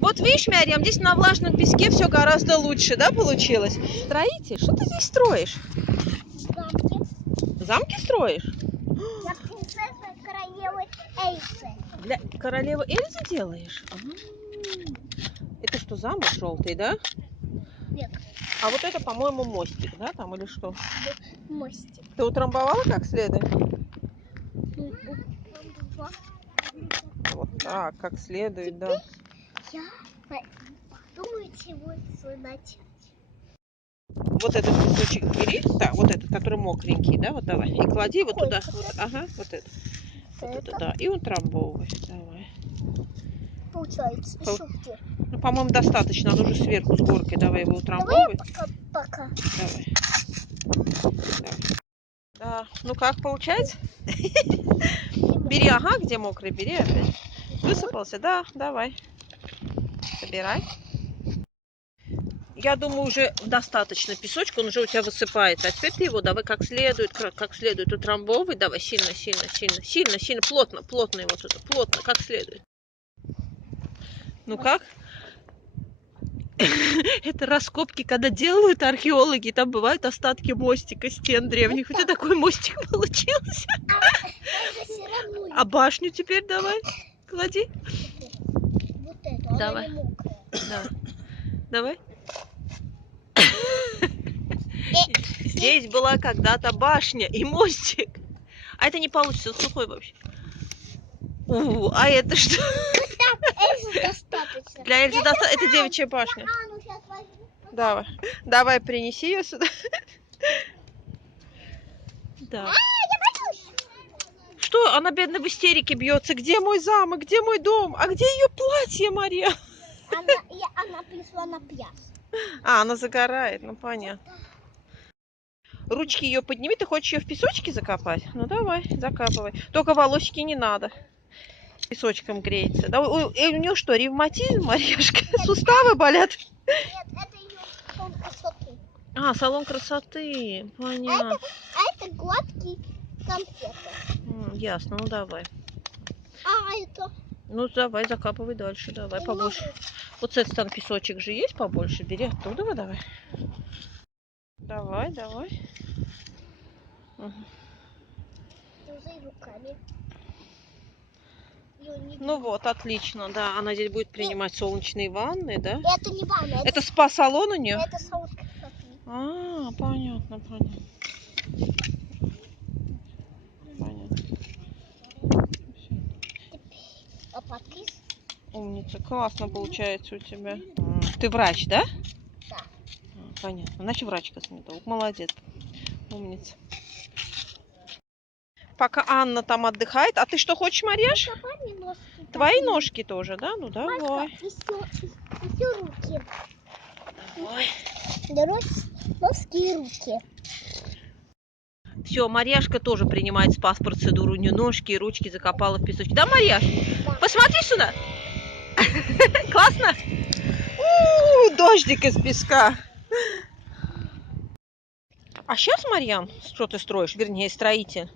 Вот видишь, Мярьям, здесь на влажном песке все гораздо лучше, да, получилось? Строитель, что ты здесь строишь? Замки. Замки строишь? Я принцесса королевы Эльзы. Для королевы Эльзы делаешь? Это что, замок желтый, да? Нет, А вот это, по-моему, мостик, да, там или что? мостик. Ты утрамбовала как следует? Вот так, как следует, да. Я думаю, чего начать. Вот этот песочек бери, да, вот этот, который мокренький, да, вот давай. И клади его туда. Вот, ага, вот это. Вот это, да. И утрамбовывай. Давай. Получается, еще где? Ну, по-моему, достаточно. Он уже сверху с горкой. Давай его утрамбовывай. Давай пока. Давай. Да. Ну как получается? Бери, ага, где мокрый, бери опять. Высыпался, да, давай. Собирай. Я думаю, уже достаточно песочка, он уже у тебя высыпается. А теперь ты его давай как следует утрамбовывай. Давай сильно, плотно его туда, плотно, как следует. Ну как? Это раскопки, когда делают археологи, там бывают остатки мостика, стен древних. У тебя такой мостик получился. А башню теперь давай, клади. Вот это, Давай. она не мокрая. Давай. Здесь была когда-то башня и мостик. А это не получится, сухой вообще. А это что? Эльзы достаточно. Для Эльзы достаточно. Это девичья башня. Давай. Давай, принеси ее сюда. Да. Что? Она, бедная, в истерике бьется. Где мой замок? Где мой дом? А где ее платье, Мария? Она пришла на пляж. А, она загорает, ну понятно. Ручки ее подними, ты хочешь ее в песочке закопать? Ну давай, закапывай. Только волосики не надо. Песочком греется. Да, у нее что, ревматизм, Марьяшка? Суставы болят? Нет, это ее салон красоты. А, салон красоты. Понятно. А это гладкие конфеты. Ясно, ну давай. А это? Ну давай, закапывай дальше, давай побольше. Вот с этой стороны песочек же есть побольше. Бери оттуда, давай. Давай. Угу. Руками. Ну вот, отлично, да. Она здесь будет принимать солнечные ванны, да? Это не ванна. Это спа-салон у нее? Это салон красоты. А, понятно. А подпис? Умница, классно получается у тебя. Ты врач, да? Да. Понятно. Значит, врач-косметолог. Молодец. Умница. Пока Анна там отдыхает. А ты что хочешь, Марьяш? Твои ножки тоже, да? Ну давай. Еще руки. Давай. Носки и руки. Все, Марьяшка тоже принимает спас-процедуру. У нее ножки и ручки закопала в песочке. Да, Марьяш? Да. Посмотри сюда. Классно? Дождик из песка. А сейчас, Марьян, что ты строишь? Вернее, строитель.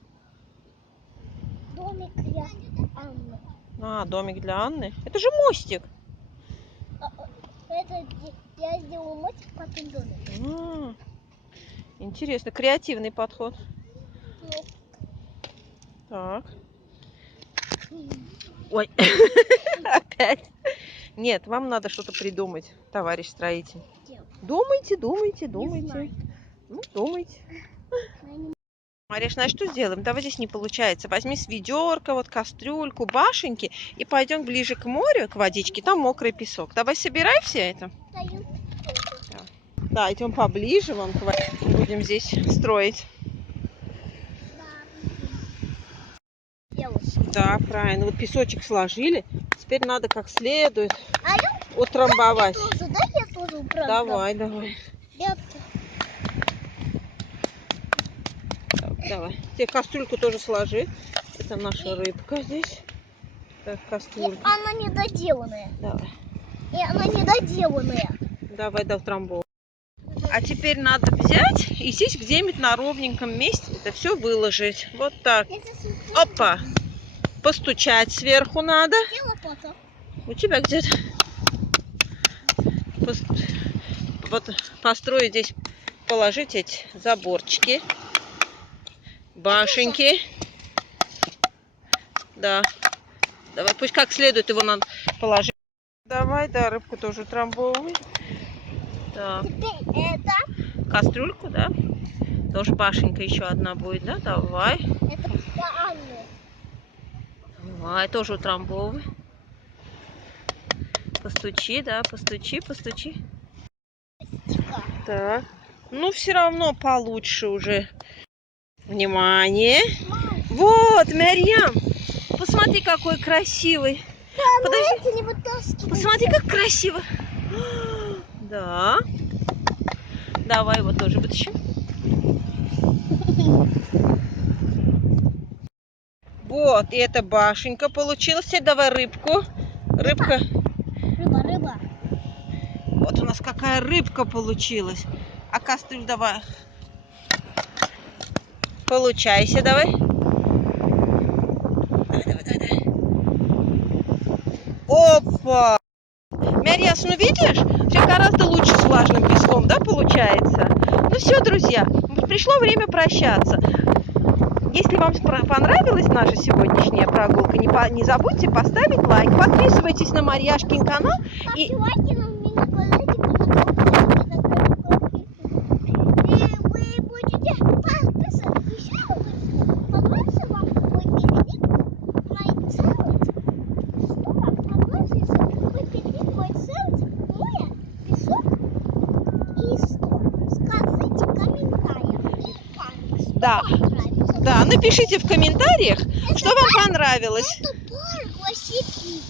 Домик для Анны. А, домик для Анны. Это же мостик. Это я сделала мостик, потом домик. Интересно, креативный подход. Ну. Так. Ой, опять. Нет, вам надо что-то придумать, товарищ строитель. Думайте. Ну, думайте. Мариш, знаешь, что сделаем? Давай здесь не получается. Возьми с ведерка, вот кастрюльку, башенки и пойдем ближе к морю, к водичке. Там мокрый песок. Давай собирай все это. Да, идем поближе, вон, будем здесь строить. Да, правильно. Вот песочек сложили. Теперь надо как следует утрамбовать. Я тоже Давай. Давай. Тебе кастрюльку тоже сложи. Это наша рыбка здесь. Так, кастрюлька. Она недоделанная. Давай. И она недоделанная. Давай до утрамбовки. А теперь надо взять и сесть где-нибудь на ровненьком месте. Это все выложить. Вот так. Опа. Постучать сверху надо. У тебя где-то. Вот построить здесь, положить эти заборчики, башенки. Да. Давай, пусть как следует его надо положить. Давай, да, рыбку тоже утрамбовывай. Так. Теперь это. Кастрюльку, да? Тоже башенька еще одна будет, да? Давай. Это для Анны. Давай, тоже утрамбовывай. Постучи, да, постучи, постучи. Так. Ну, все равно получше уже. Внимание. Вот, Марьям. Посмотри, какой красивый. Подожди. Не вытаскивай. Посмотри, как красиво. Да. Давай его тоже вытащим. Вот, и эта башенька получилась. Теперь давай рыбку. Рыбка. Рыба. Вот у нас какая рыбка получилась. А кастрюль давай. Получайся, давай. Давай. Опа! Марьяс, ну видишь, все гораздо лучше с влажным песком, да, получается? Ну все, друзья, пришло время прощаться. Если вам понравилась наша сегодняшняя прогулка, не забудьте поставить лайк, подписывайтесь на Марьяшкин канал. И вы будете подписываться. Еще понравился вам мой пикник? Мой целый? Что вам понравился мой пикник, мой целый? Море, песок и что? Скажите в комментариях. И парк. Да. Да, напишите в комментариях, что вам понравилось. Это парк вообще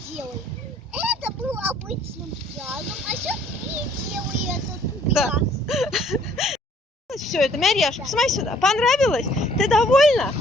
делает. Это был обычным пляжем, а сейчас и этот пляж. Да. Все, это Марьяш, смотри сюда. Понравилось? Ты довольна?